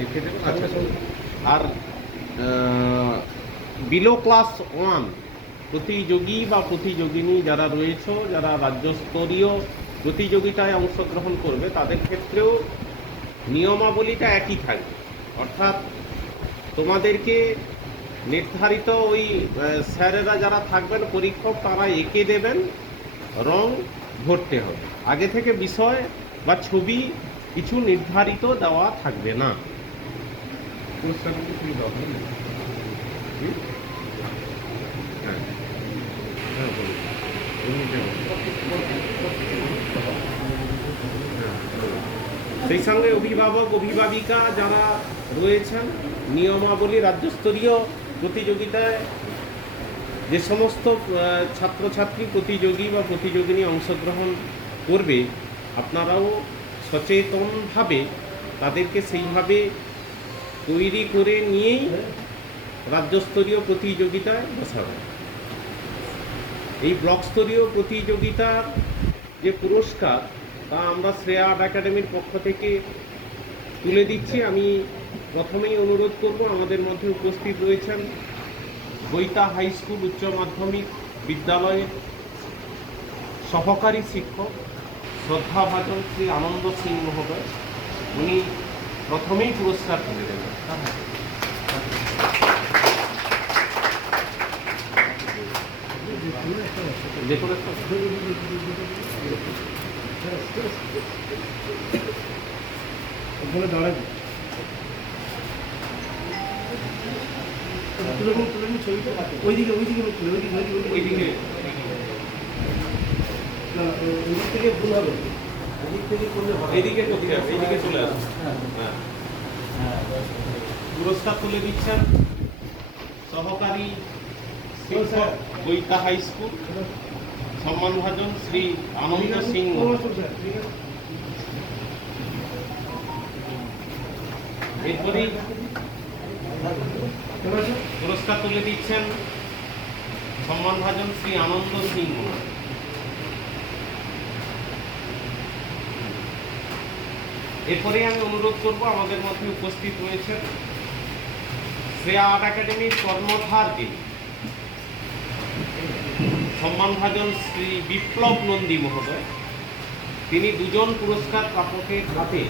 রেখে দেবেন। আচ্ছা, আর বিলো ক্লাস 1 প্রতিযোগী বা প্রতিযোগিনী যারা রয়েছে, যারা রাজ্যস্তরীয় প্রতিযোগিতায় অংশগ্রহণ করবে, তাদের ক্ষেত্রেও নিয়মাবলীটা একই থাকবে। অর্থাৎ তোমাদেরকে নির্ধারিত ওই স্যারেরা যারা থাকবেন পরীক্ষক, তারা এঁকে দেবেন, রং ভরতে হবে। আগে থেকে বিষয় বা ছবি কিছু নির্ধারিত দেওয়া থাকবে না। সেই সঙ্গে অভিভাবক অভিভাবিকা যারা রয়েছেন, নিয়মাবলী রাজ্যস্তরীয় প্রতিযোগিতায় যে সমস্ত ছাত্রছাত্রী প্রতিযোগী বা প্রতিযোগিনী অংশগ্রহণ করবে, আপনারাও সচেতনভাবে তাদেরকে সেইভাবে তৈরি করে নিয়েই রাজ্যস্তরীয় প্রতিযোগিতায় বসাবেন। এই ব্লকস্তরীয় প্রতিযোগিতার যে পুরস্কার, তা আমরা শ্রেয়া আর্ট একাডেমির পক্ষ থেকে তুলে দিচ্ছি। আমি প্রথমেই অনুরোধ করব, আমাদের মধ্যে উপস্থিত রয়েছেন বৈতা হাই স্কুল উচ্চ মাধ্যমিক বিদ্যালয়ের সহকারী শিক্ষক শ্রদ্ধাভাজন শ্রী আনন্দ সিং মহোদয়। উনি প্রথমেই পুরস্কার তুলে দেবেন। যে কোনো দাঁড়াবে ওইদিকে থেকে ভুল হবে, এইদিকে করতে হবে, এইদিকে চলে আসবে। পুরস্কার তুলে দিচ্ছেন সহকারী শিক্ষক বৈতা হাই স্কুল, সম্মানভাজন শ্রী আনন্দ সিং। এরপরেই পুরস্কার তুলে দিচ্ছেন সম্মানভাজন শ্রী আনন্দ সিং। এরপরে আমি অনুরোধ করব, আমাদের মধ্যে উপস্থিত রয়েছেন শ্রেয়া আর্ট একাডেমির কর্মধার যিনি, সম্মানভাজন শ্রী বিপ্লব নন্দী মহোদয়। তিনি দুজন পুরস্কার প্রাপকের হাতে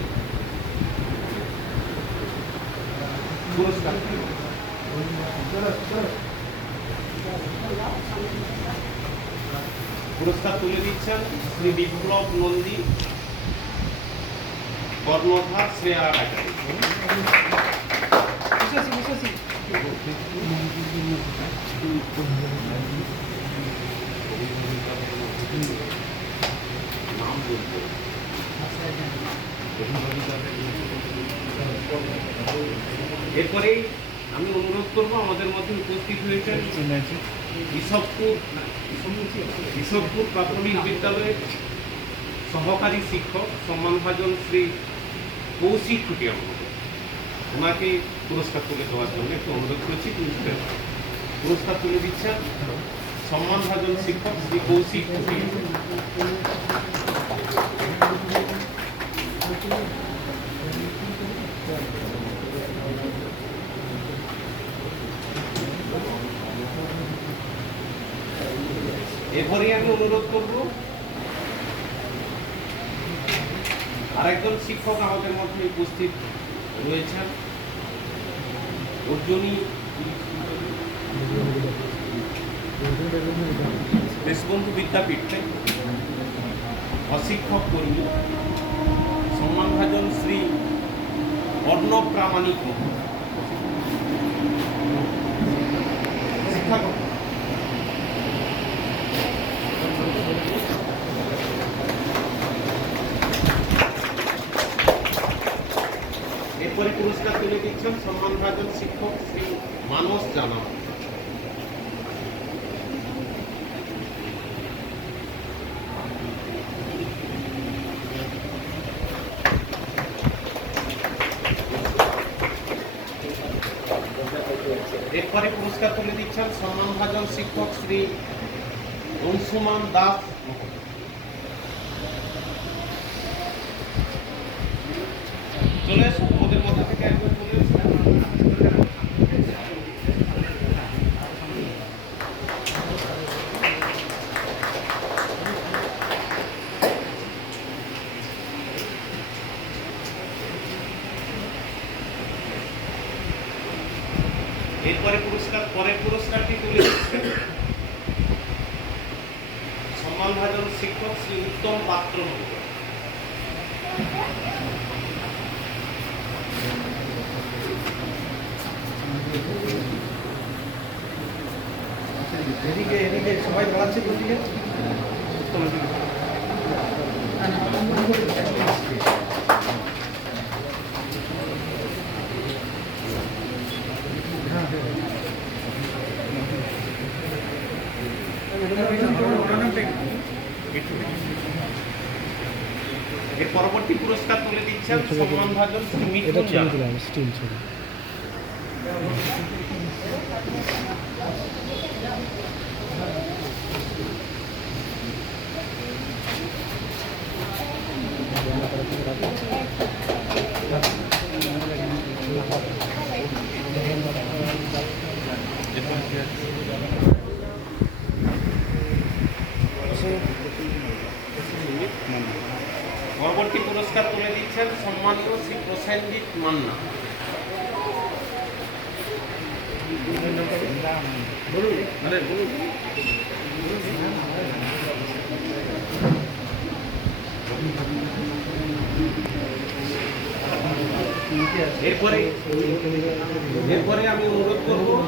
পুরস্কার তুলে দিচ্ছেন শ্রী বিপ্লব নন্দী, কর্মধার শ্রেয়া আর্ট একাডেমি। এরপরেই আমি অনুরোধ করব, আমাদের মধ্যে উপস্থিত হয়েছেন ইসবপুর প্রাথমিক বিদ্যালয়ের সহকারী শিক্ষক সম্মানভাজন শ্রী কৌশিক খুটিয়া মহোদয়। ওনাকে পুরস্কার তুলে দেওয়ার জন্য একটু অনুরোধ করেছি। পুরস্কার তুলে দিচ্ছেন সম্মানভাজন শিক্ষক শ্রী কৌশিক খুটিয়া। এরপরে আমি অনুরোধ করব, আরেকজন শিক্ষক আমাদের মধ্যে উপস্থিত রয়েছেন, অর্জুনী দেশবন্ধু বিদ্যাপীঠে অশিক্ষক কর্মী সম্মানভাজন শ্রী অর্ণব প্রামাণিক শিক্ষক। এরপরে পুরস্কার তুলে দিচ্ছেন সম্মানভাজন শিক্ষক শ্রী মানস জানা। এরপরে পুরস্কার তুলে দিচ্ছেন সম্মানভাজন শিক্ষক শ্রী অংশুমান দাস। চলে এসো, ওদের মাথা থেকে একবার চলে এসো। এরপরে পরের পুরস্কারটি তুলে দিচ্ছেন সম্মানভাজন শিক্ষক শ্রী উত্তম পাত্র মহোদয়। এদিকে এদিকে সবাই দাঁড়াচ্ছে প্রতিকে এর পরবর্তী পুরস্কার তুলে দিচ্ছেন সম্মানভাজন শ্রী মিঠুন জানা। স্টিল ছবি পরবর্তী পুরস্কার তুলে দিচ্ছেন সম্মানীয় শ্রী প্রসেনজিৎ মান্না। এরপরে আমি অনুরোধ করবো